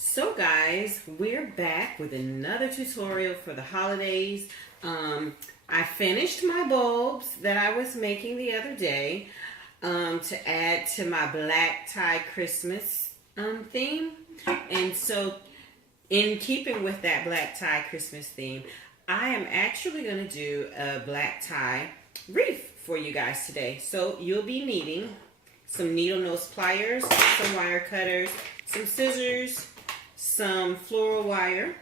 So guys, we're back with another tutorial for the holidays. I finished my bulbs that I was making the other day to add to my black tie Christmas theme. And so in keeping with that black tie Christmas theme, I am actually going to do a black tie wreath for you guys today. So you'll be needing some needle nose pliers, some wire cutters, some scissors, some floral wire.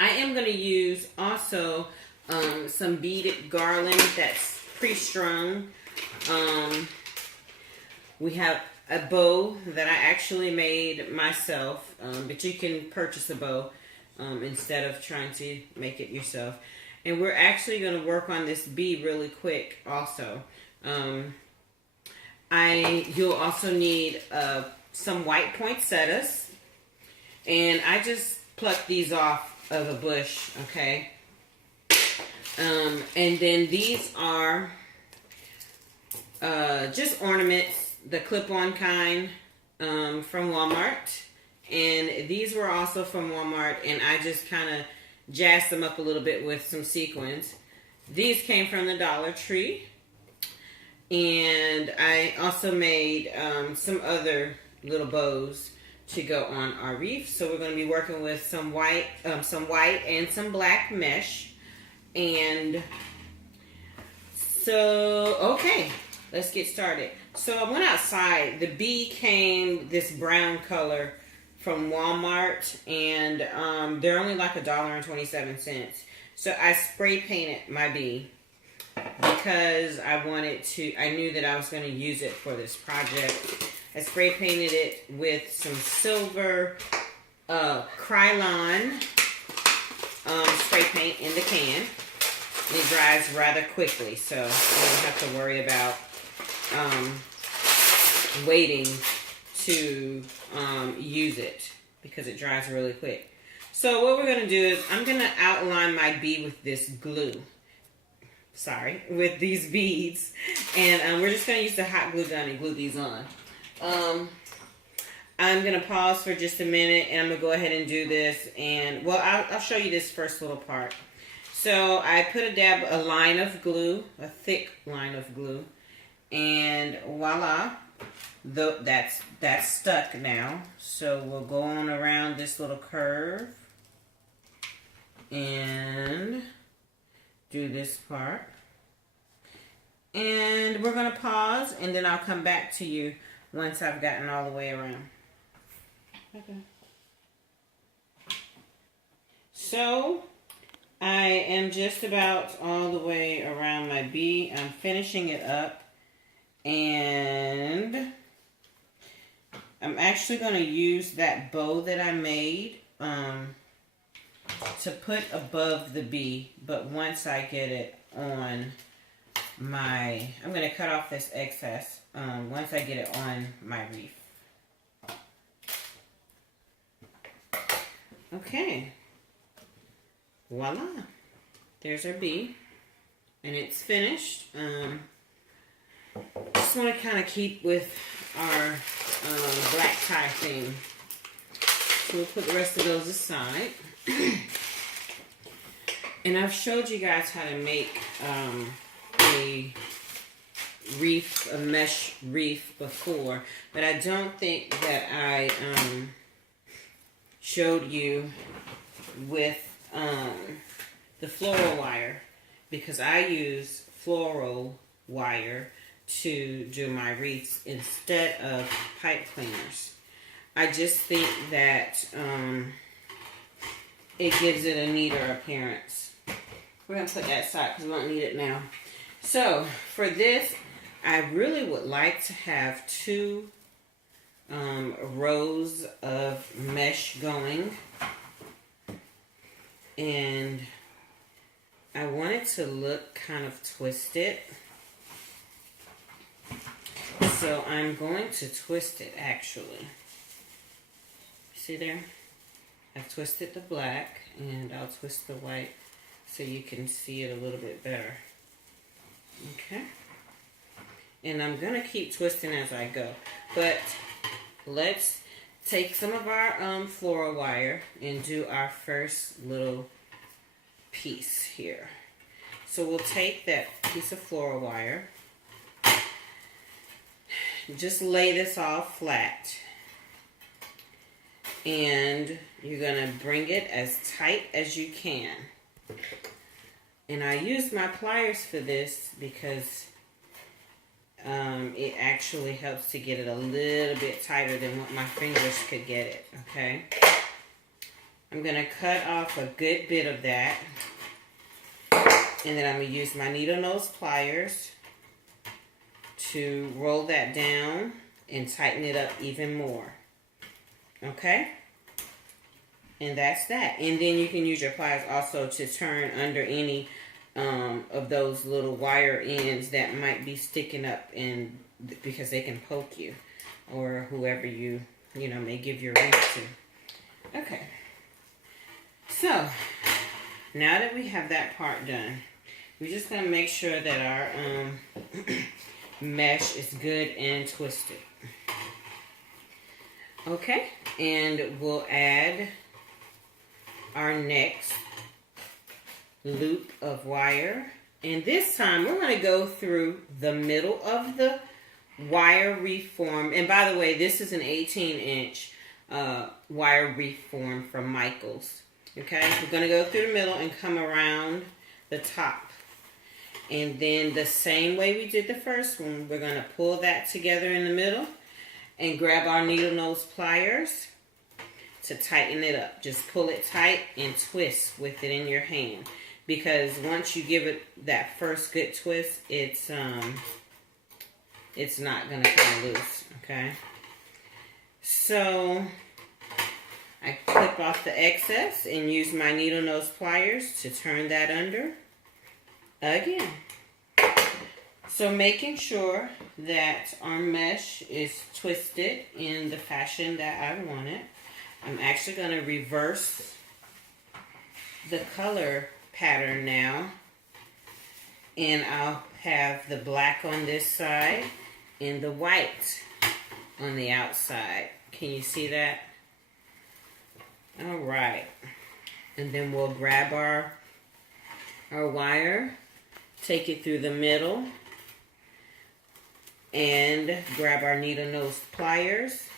I am going to use also some beaded garland that's pre-strung. We have a bow that I actually made myself, but you can purchase a bow instead of trying to make it yourself. And we're actually going to work on this bee really quick also. You'll also need some white poinsettias. And I just plucked these off of a bush, okay? And then these are just ornaments, the clip-on kind from Walmart. And these were also from Walmart, and I just kind of jazzed them up a little bit with some sequins. These came from the Dollar Tree. And I also made some other little bows to go on our wreath. So we're going to be working with some white and some black mesh. And so, okay, let's get started. So I went outside. The bee came this brown color from Walmart, and they're only like $1.27. So I spray painted my bee because I knew that I was going to use it for this project. I spray painted it with some silver Krylon spray paint in the can. And it dries rather quickly, so you don't have to worry about waiting to use it because it dries really quick. So what we're going to do is I'm going to outline my bee with this glue. With these beads. And we're just going to use the hot glue gun and glue these on. I'm going to pause for just a minute and I'm going to go ahead and do this. And, well, I'll show you this first little part. So I put a line of glue, a thick line of glue. And voila, that's stuck now. So we'll go on around this little curve. And do this part. And we're going to pause, and then I'll come back to you once I've gotten all the way around. Okay. So, I am just about all the way around my bee. I'm finishing it up. And I'm actually going to use that bow that I made to put above the bee. But once I get it on I'm going to cut off this excess once I get it on my wreath. Okay. Voila. There's our bee. And it's finished. Just want to kind of keep with our black tie theme. So we'll put the rest of those aside. And I've showed you guys how to make a mesh wreath before, but I don't think that I showed you with the floral wire, because I use floral wire to do my wreaths instead of pipe cleaners. I just think that it gives it a neater appearance. We're going to put that aside because we don't need it now. So, for this, I really would like to have 2 rows of mesh going. And I want it to look kind of twisted. So, I'm going to twist it, actually. See there? I've twisted the black, and I'll twist the white so you can see it a little bit better. Okay. And I'm going to keep twisting as I go. But let's take some of our floral wire and do our first little piece here. So we'll take that piece of floral wire, just lay this all flat, and you're going to bring it as tight as you can. And I use my pliers for this because it actually helps to get it a little bit tighter than what my fingers could get it, okay? I'm going to cut off a good bit of that. And then I'm going to use my needle nose pliers to roll that down and tighten it up even more. Okay? And that's that. And then you can use your pliers also to turn under any of those little wire ends that might be sticking up, and because they can poke you or whoever you may give your wreath to. Okay. So, now that we have that part done, we're just going to make sure that our mesh is good and twisted. Okay, and we'll add our next loop of wire. And this time we're going to go through the middle of the wire wreath form. And by the way, this is an 18-inch wire wreath form from Michaels. Okay, we're going to go through the middle and come around the top. And then the same way we did the first one, we're going to pull that together in the middle and grab our needle nose pliers to tighten it up. Just pull it tight and twist with it in your hand. Because once you give it that first good twist, it's not going to come loose, okay? So I clip off the excess and use my needle nose pliers to turn that under again. So making sure that our mesh is twisted in the fashion that I want it, I'm actually going to reverse the color pattern now, and I'll have the black on this side and the white on the outside. Can you see that? All right. And then we'll grab our wire, take it through the middle, and grab our needle nose pliers.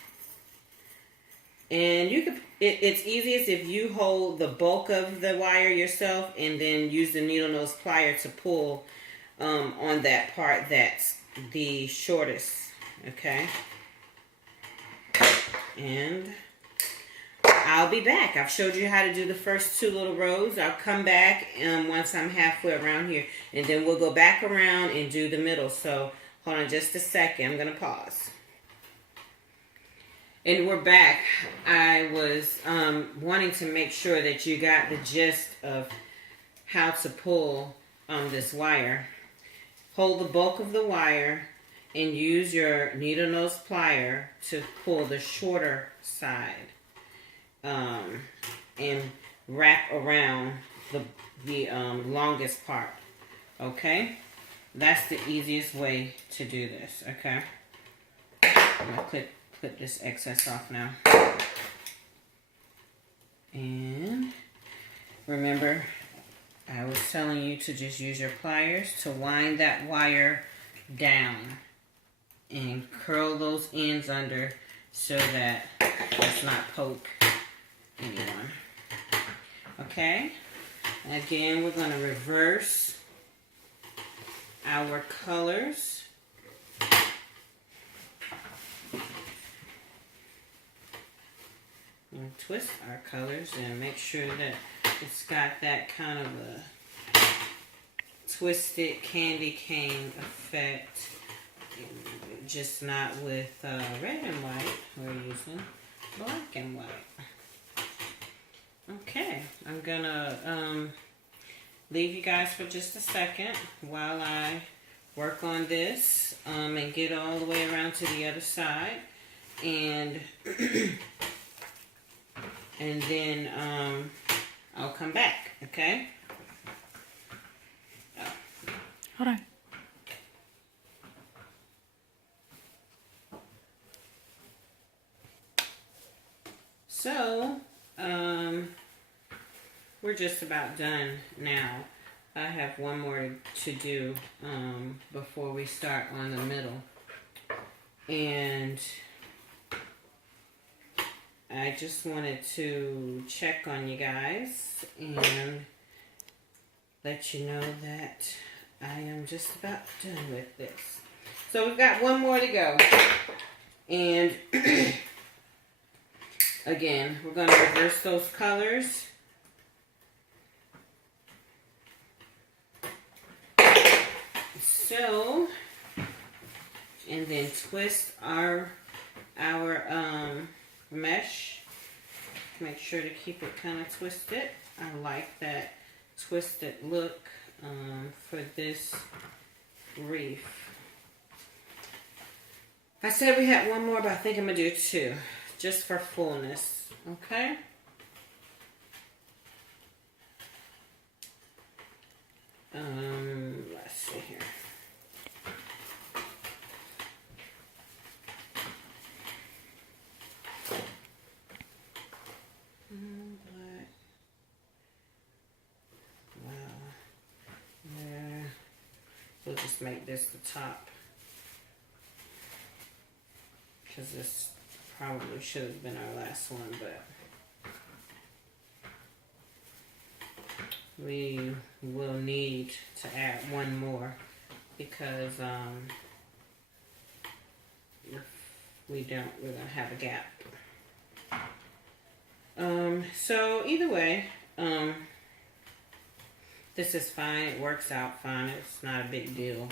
And you could, it's easiest if you hold the bulk of the wire yourself and then use the needle nose plier to pull on that part that's the shortest, okay? And I'll be back. I've showed you how to do the first two little rows. I'll come back once I'm halfway around here, and then we'll go back around and do the middle. So hold on just a second. I'm going to pause. And we're back. I was wanting to make sure that you got the gist of how to pull this wire. Hold the bulk of the wire and use your needle nose plier to pull the shorter side. And wrap around the longest part. Okay? That's the easiest way to do this. Okay? I'm going to clip this excess off now. And remember, I was telling you to just use your pliers to wind that wire down and curl those ends under so that it's not poke anyone. Okay? Again, we're going to reverse our colors. And twist our colors and make sure that it's got that kind of a twisted candy cane effect, just not with red and white. We're using black and white. Okay, I'm gonna leave you guys for just a second while I work on this and get all the way around to the other side, and and then I'll come back. Okay. Oh. Hold on. So, we're just about done now. I have one more to do before we start on the middle. And I just wanted to check on you guys and let you know that I am just about done with this. So we've got one more to go. And again, we're going to reverse those colors. So, and then twist our mesh. Make sure to keep it kind of twisted. I like that twisted look for this wreath. I said we had one more, but I think I'm going to do two, just for fullness, okay? Let's see here. Black. Wow. Yeah. We'll just make this the top. Because this probably should have been our last one, but we will need to add one more because if we don't, we're going to have a gap. So either way, this is fine. It works out fine. It's not a big deal.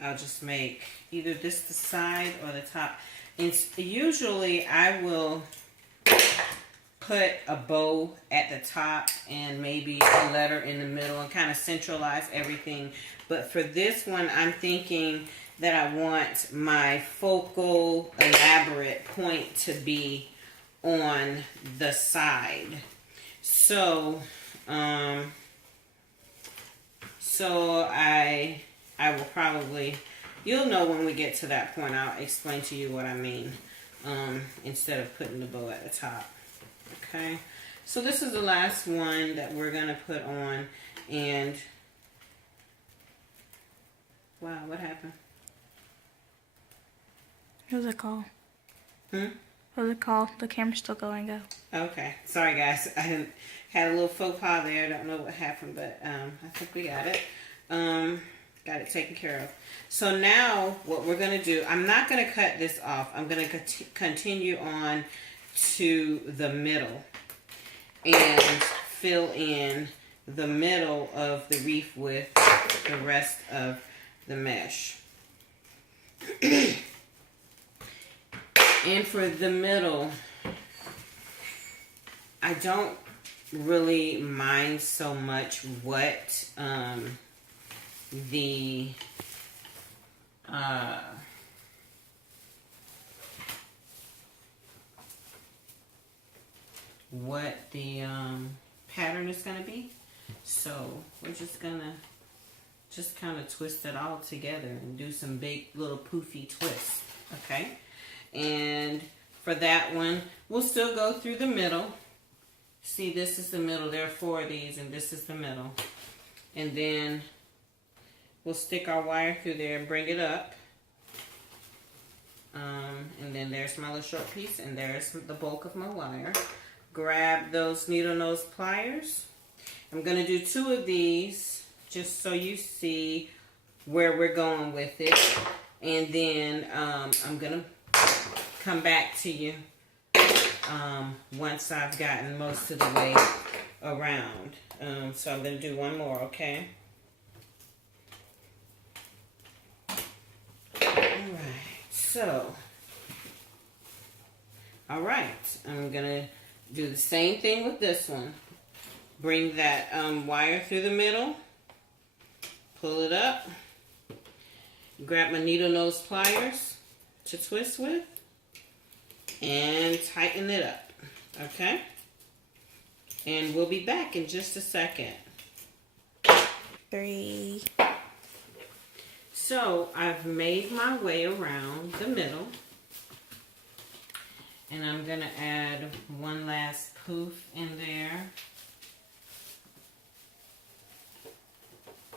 I'll just make either this the side or the top. And usually I will put a bow at the top and maybe a letter in the middle and kind of centralize everything. But for this one, I'm thinking that I want my focal elaborate point to be on the side. So, I will probably, you'll know when we get to that point. I'll explain to you what I mean instead of putting the bow at the top. Okay, so this is the last one that we're going to put on. And wow, what happened? What was it called? Hmm? What was it called? The camera's still going, go. Okay, sorry guys. I had a little faux pas there. I don't know what happened, but I think we got it. Got it taken care of. So now what we're going to do, I'm not going to cut this off. I'm going to continue on to the middle and fill in the middle of the wreath with the rest of the mesh. And for the middle, I don't really mind so much what the pattern is going to be. So we're just going to kind of twist it all together and do some big little poofy twists. Okay. And for that one, we'll still go through the middle. See, this is the middle. There are 4 of these, and this is the middle. And then we'll stick our wire through there and bring it up. And then there's my little short piece, and there's the bulk of my wire. Grab those needle nose pliers. I'm going to do 2 of these just so you see where we're going with it. And then I'm going to come back to you once I've gotten most of the way around. So I'm going to do one more, okay? Alright, I'm going to do the same thing with this one. Bring that wire through the middle, pull it up, grab my needle nose pliers to twist with, and tighten it up, okay? And we'll be back in just a second. 3. So I've made my way around the middle, And I'm going to add one last poof in there.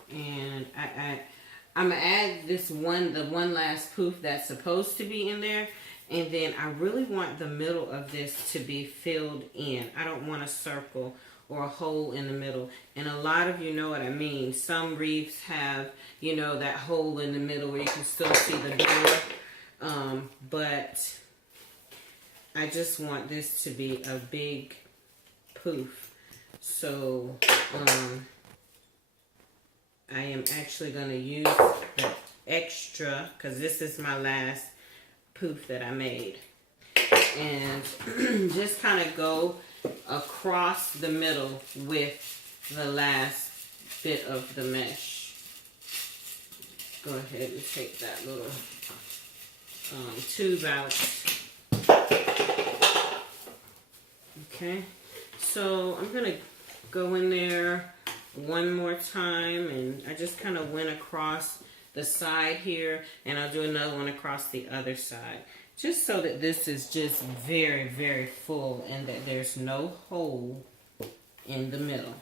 And I'm going to add the one last poof that's supposed to be in there. And then I really want the middle of this to be filled in. I don't want a circle or a hole in the middle. And a lot of you know what I mean. Some wreaths have, you know, that hole in the middle where you can still see the door. But I just want this to be a big poof. So I am actually going to use the extra, because this is my last poof that I made. And just kind of go across the middle with the last bit of the mesh. Go ahead and take that little tube out. Okay, so I'm going to go in there one more time, and I just kind of went across the side here, and I'll do another one across the other side, just so that this is just very, very full and that there's no hole in the middle.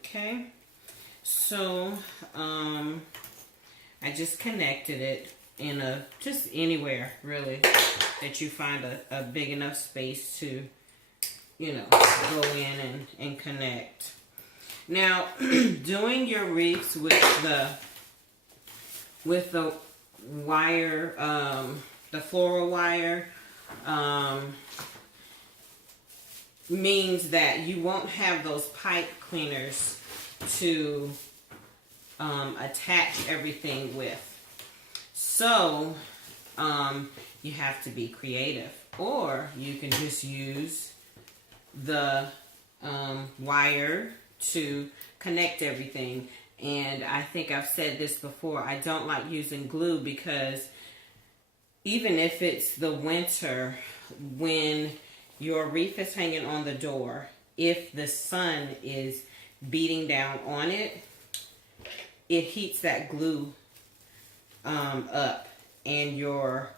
Okay, so I just connected it in just anywhere really that you find a big enough space to, you know, go in and connect. Now, doing your wreaths with the wire, the floral wire, means that you won't have those pipe cleaners to attach everything with. So, you have to be creative, or you can just use the wire to connect everything. And I think I've said this before, I don't like using glue, because even if it's the winter, when your wreath is hanging on the door, if the sun is beating down on it, it heats that glue up, and your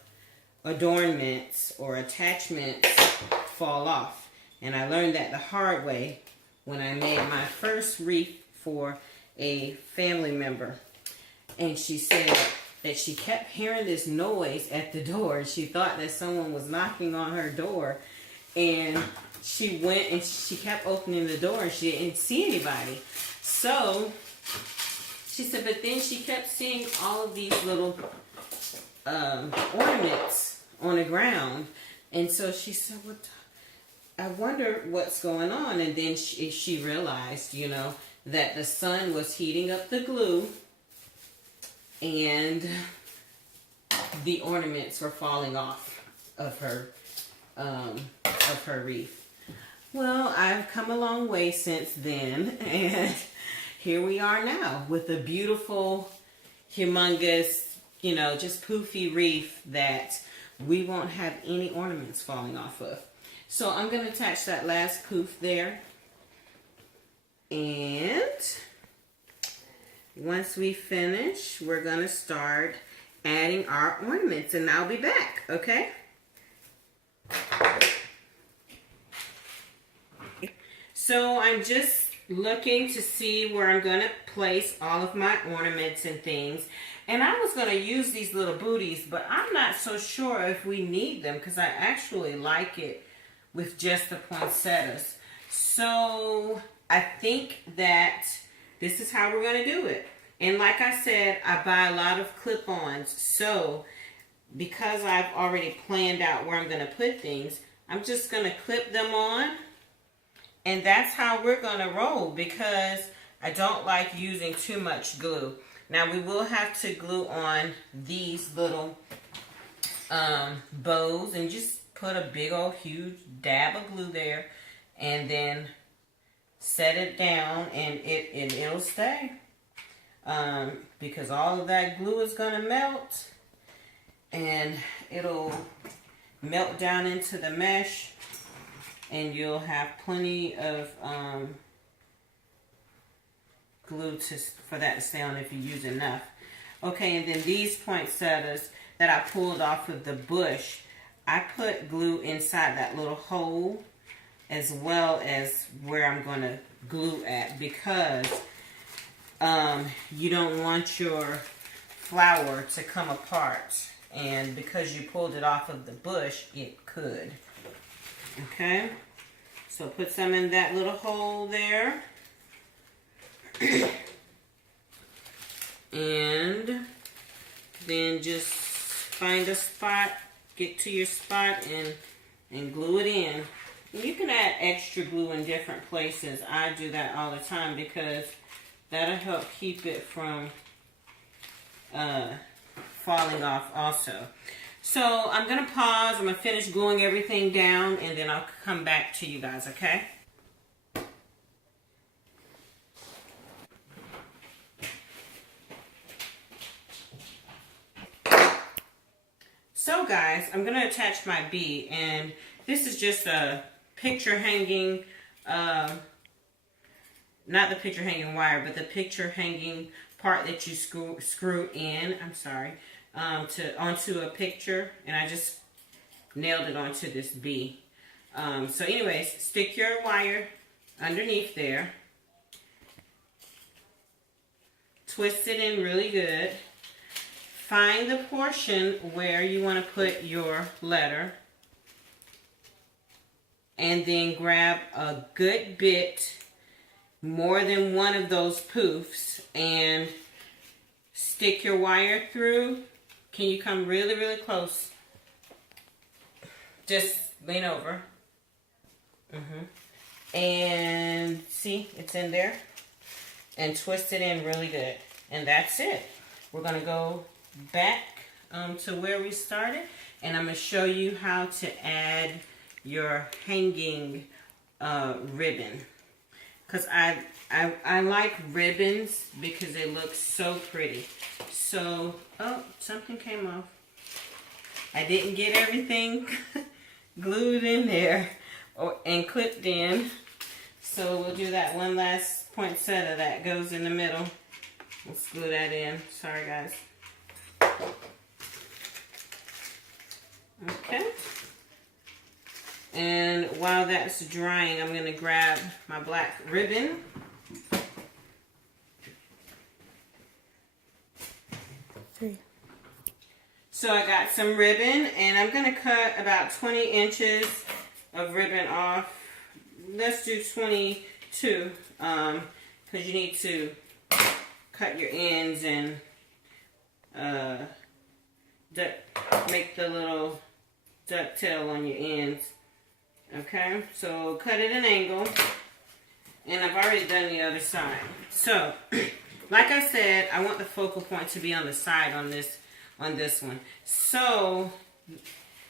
adornments or attachments fall off. And I learned that the hard way when I made my first wreath for a family member. And she said that she kept hearing this noise at the door. She thought that someone was knocking on her door. And she went and she kept opening the door and she didn't see anybody. So she said, but then she kept seeing all of these little ornaments on the ground. And so she said, what? I wonder what's going on. And then she realized, you know, that the sun was heating up the glue and the ornaments were falling off of her wreath. Well, I've come a long way since then, and here we are now with a beautiful, humongous, you know, just poofy wreath that we won't have any ornaments falling off of. So I'm going to attach that last poof there. And once we finish, we're going to start adding our ornaments. And I'll be back, okay? So I'm just looking to see where I'm going to place all of my ornaments and things. And I was going to use these little booties, but I'm not so sure if we need them, because I actually like it with just the poinsettias. So I think that this is how we're going to do it. And like I said, I buy a lot of clip-ons. So because I've already planned out where I'm going to put things, I'm just going to clip them on. And that's how we're going to roll, because I don't like using too much glue. Now we will have to glue on these little bows, and just put a big old huge dab of glue there, and then set it down, and it'll stay, because all of that glue is going to melt, and it'll melt down into the mesh, and you'll have plenty of glue for that to stay on if you use enough. Okay, and then these poinsettias, that I pulled off of the bush, I put glue inside that little hole as well as where I'm going to glue at, because you don't want your flower to come apart, and because you pulled it off of the bush, it could. Okay, so put some in that little hole there. And then just find a spot, get to your spot, and glue it in. And you can add extra glue in different places. I do that all the time because that'll help keep it from falling off also. So I'm going to pause. I'm going to finish gluing everything down, and then I'll come back to you guys, okay? So guys, I'm going to attach my bee, and this is just a picture hanging, not the picture hanging wire, but the picture hanging part that you screw in, onto a picture, and I just nailed it onto this bee. So anyways, stick your wire underneath there, twist it in really good. Find the portion where you want to put your letter, and then grab a good bit, more than one of those poofs, and stick your wire through. Can you come really, really close? Just lean over. And see, it's in there. And twist it in really good. And that's it. We're going to go back to where we started, and I'm going to show you how to add your hanging ribbon, because I like ribbons because they look so pretty. So, oh, something came off. I didn't get everything glued in there and clipped in, so we'll do that one last poinsettia that goes in the middle. Let's glue that in. Sorry guys. Okay. And while that's drying, I'm going to grab my black ribbon. So I got some ribbon, and I'm going to cut about 20 inches of ribbon off. Let's do 22, because you need to cut your ends and make the little ducktail on your ends. Okay, so cut at an angle, and I've already done the other side. So, like I said, I want the focal point to be on the side on this one. So,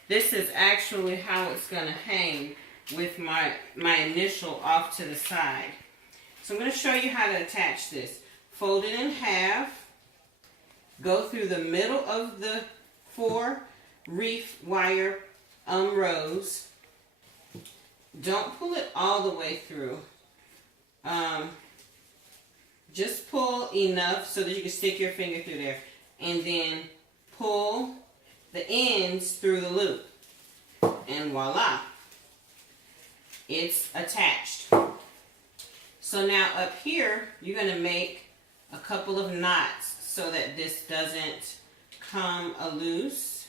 this is actually how it's going to hang with my initial off to the side. So I'm going to show you how to attach this. Fold it in half, go through the middle of the 4 wreath wire rows. Don't pull it all the way through. Just pull enough so that you can stick your finger through there, and then pull the ends through the loop, and voila, it's attached. So now up here, you're going to make a couple of knots so that this doesn't come loose.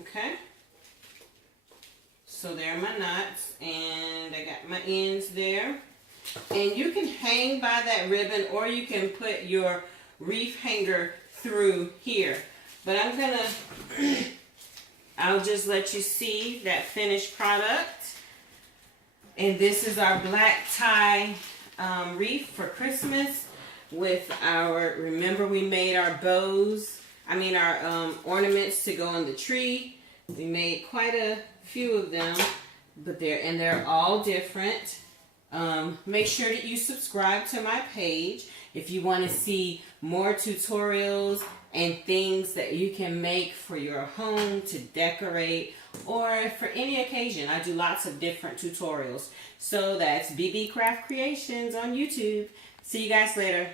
Okay, so there are my knots, and I got my ends there. And you can hang by that ribbon, or you can put your wreath hanger through here. But I'm gonna, I'll just let you see that finished product. And this is our black tie wreath for Christmas with our, remember we made our bows, our ornaments to go on the tree. We made quite a few of them, but they're all different. Make sure that you subscribe to my page if you want to see more tutorials and things that you can make for your home to decorate or for any occasion. I do lots of different tutorials. So that's BB Craft Creations on YouTube. See you guys later.